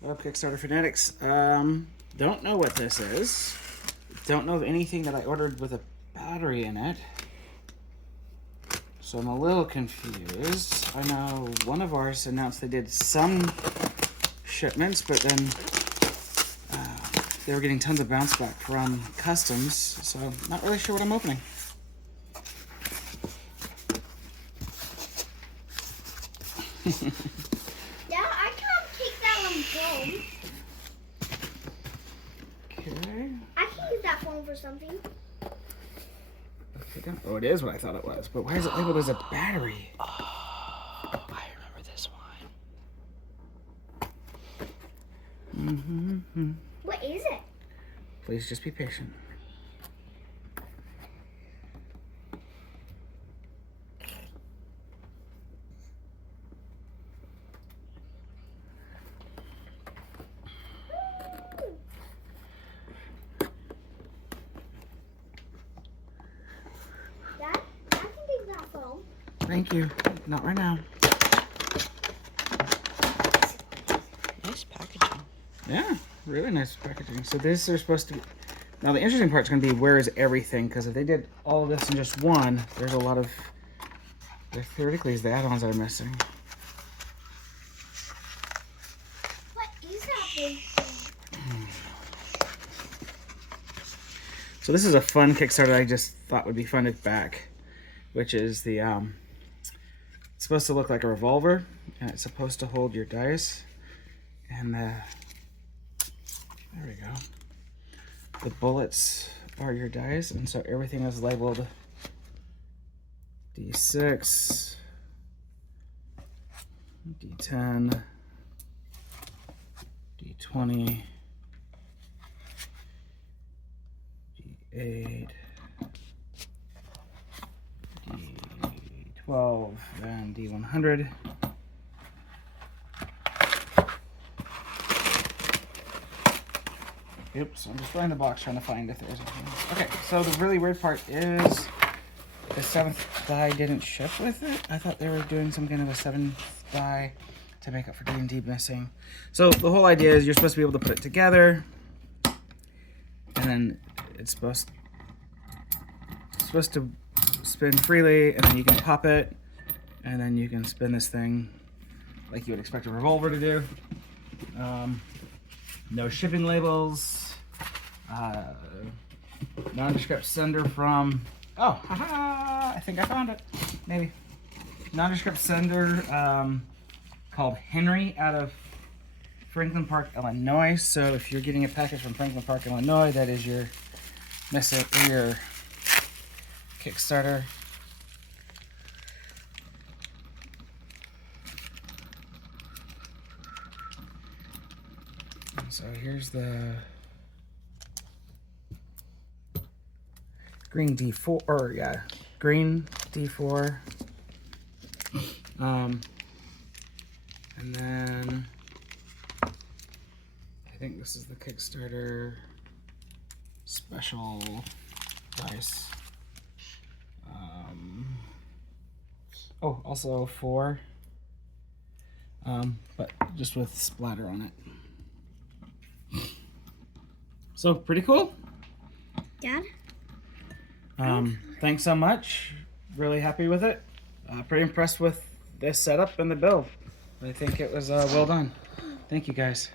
Well, Kickstarter fanatics. Don't know what this is. Don't know of anything that I ordered with a battery in it. So I'm a little confused. I know one of ours announced they did some shipments, but then they were getting tons of bounce back from customs, so I'm not really sure what I'm opening. Yeah, I can't take that one home. Okay. I can use that phone for something. Oh, it is what I thought it was, but why is it labeled as a battery? Oh, I remember this one. What is it? Please just be patient. Dad, I can take that phone. Thank you. Not right now. Nice packaging. Yeah, really nice packaging. So these are supposed to be... Now the interesting part's going to be where is everything, because if they did all of this in just one, there's a lot of... Theoretically, is the add-ons that are missing. What is that big thing? So this is a fun Kickstarter I just thought would be fun to back, which is the... it's supposed to look like a revolver, and it's supposed to hold your dice. And there we go. The bullets are your dice, and so everything is labeled D6, D10, D20, D8, D12, and D100. Oops, I'm just throwing the box trying to find if there's anything. Okay, so the really weird part is the 7th die didn't ship with it. I thought they were doing some kind of a 7th die to make up for D&D missing. So the whole idea is you're supposed to be able to put it together, and then it's supposed to spin freely, and then you can pop it, and then you can spin this thing like you would expect a revolver to do. No shipping labels. Nondescript sender from... Oh, haha! I think I found it. Maybe. Nondescript sender called Henry out of Franklin Park, Illinois. So if you're getting a package from Franklin Park, Illinois, that is your Kickstarter. So here's the green D4, or yeah, green D4. And then I think this is the Kickstarter special price. Oh, also 4, but just with splatter on it. So pretty cool. Dad? Thanks so much. Really happy with it. Pretty impressed with this setup and the build. I think it was well done. Thank you guys.